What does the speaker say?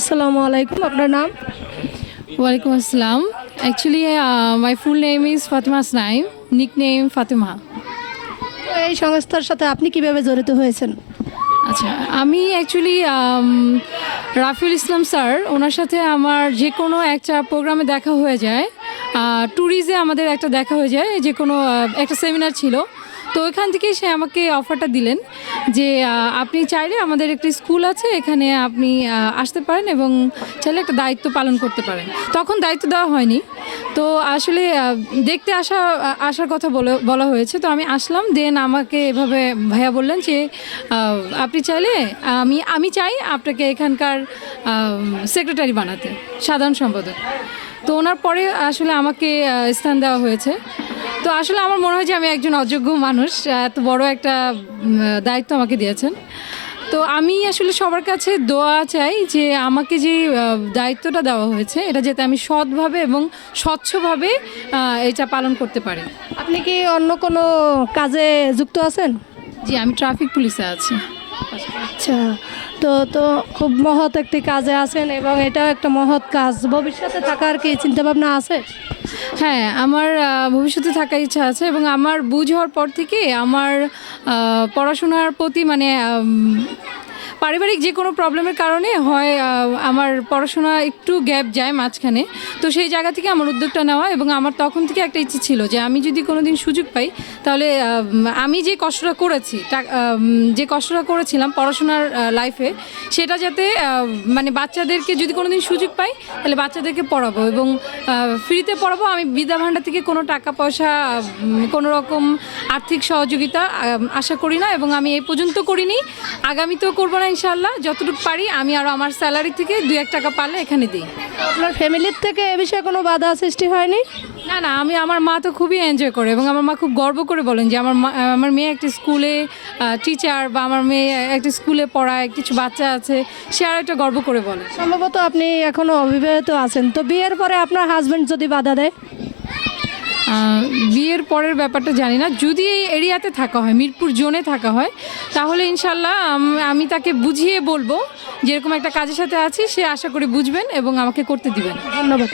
আসসালামু আলাইকুম আপনার নাম? ওয়ালাইকুম আসসালাম। Actually my full name is Fatema স্নাইম nick name Fatema তো এই সংস্থার সাথে আপনি কীভাবে জড়িত হয়েছেন? আচ্ছা আমি অ্যাকচুয়ালি রাফিউল ইসলাম স্যার ওনার সাথে আমার যে কোনো একটা প্রোগ্রামে দেখা হয়ে যায়। ট্যুরিজে আমাদের একটা দেখা হয়ে যায় যে কোনো একটা সেমিনার ছিল। তো ওইখান থেকে সে আমাকে অফারটা দিলেন যে আপনি চাইলে আমাদের একটি স্কুল আছে, এখানে আপনি আসতে পারেন এবং চাইলে একটা দায়িত্ব পালন করতে পারেন। তখন দায়িত্ব দেওয়া হয়নি। তো আসলে দেখতে আসা আসার কথা বলে, বলা হয়েছে। তো আমি আসলাম দেন আমাকে এভাবে ভাইয়া বললেন যে আপনি চাইলে, আমি আমি চাই আপনাকে এখানকার সেক্রেটারি বানাতে, সাধারণ সম্পাদক। তো ওনার পরে আসলে আমাকে স্থান দেওয়া হয়েছে। তো আসলে আমার মনে হয় যে আমি একজন অযোগ্য মানুষ এত বড় একটা দায়িত্ব আমাকে দিয়েছেন। তো আমি আসলে সবার কাছে দোয়া চাই যে আমাকে যে দায়িত্বটা দেওয়া হয়েছে এটা যাতে আমি সৎভাবে এবং স্বচ্ছভাবে এটা পালন করতে পারি। আপনি কি অন্য কোনো কাজে যুক্ত আছেন? জি আমি ট্রাফিক পুলিশে আছি। আচ্ছা তো তো খুব মহৎ একটি কাজে আছেন এবং এটা একটা মহৎ কাজ। ভবিষ্যতে থাকার কি চিন্তাভাবনা আছে? হ্যাঁ আমার ভবিষ্যতে থাকার ইচ্ছা আছে এবং আমার বুঝ হওয়ার পর থেকে আমার পড়াশোনার প্রতি মানে পারিবারিক যে কোনো প্রবলেমের কারণে হয় আমার পড়াশোনা একটু গ্যাপ যায় মাঝখানে। তো সেই জায়গা থেকে আমার উদ্যোগটা নেওয়া এবং আমার তখন থেকে একটা ইচ্ছে ছিল যে আমি যদি কোনো দিন সুযোগ পাই, তাহলে আমি যে কষ্টটা করেছি যে কষ্টটা করেছিলাম পড়াশোনার লাইফে সেটা যাতে মানে বাচ্চাদেরকে যদি কোনো দিন সুযোগ পাই, তাহলে বাচ্চাদেরকে পড়াবো এবং ফ্রিতে পড়াবো। আমি বিদ্যা ভাণ্ডার থেকে কোনো টাকা পয়সা কোনো রকম আর্থিক সহযোগিতা আশা করি না এবং আমি এই পর্যন্ত করিনি। আগামীতেও করব না ইনশাল্লাহ যতটুকু পারি আমি আরও আমার স্যালারি থেকে দুই এক টাকা পারলে এখানে দিই। আপনার ফ্যামিলির থেকে এ বিষয়ে কোনো বাধা সৃষ্টি হয়নি? না না আমি আমার মা তো খুবই এনজয় করে এবং আমার মা খুব গর্ব করে বলেন যে আমার মা আমার মেয়ে একটি স্কুলে টিচার বা আমার মেয়ে একটি স্কুলে পড়ায় কিছু বাচ্চা আছে সে আর একটা গর্ব করে বলে। সম্ভবত আপনি এখনও অবিবাহিত আছেন। তো বিয়ের পরে আপনার হাজবেন্ড যদি বাধা দেয়? বিয়ের পরের ব্যাপারটা জানি না যদি এই এরিয়াতে থাকা হয়, মিরপুর জোনে থাকা হয়, তাহলে ইনশাল্লাহ আমি তাকে বুঝিয়ে বলব যেরকম একটা কাজের সাথে আছি, সে আশা করি বুঝবেন এবং আমাকে করতে দিবেন ধন্যবাদ।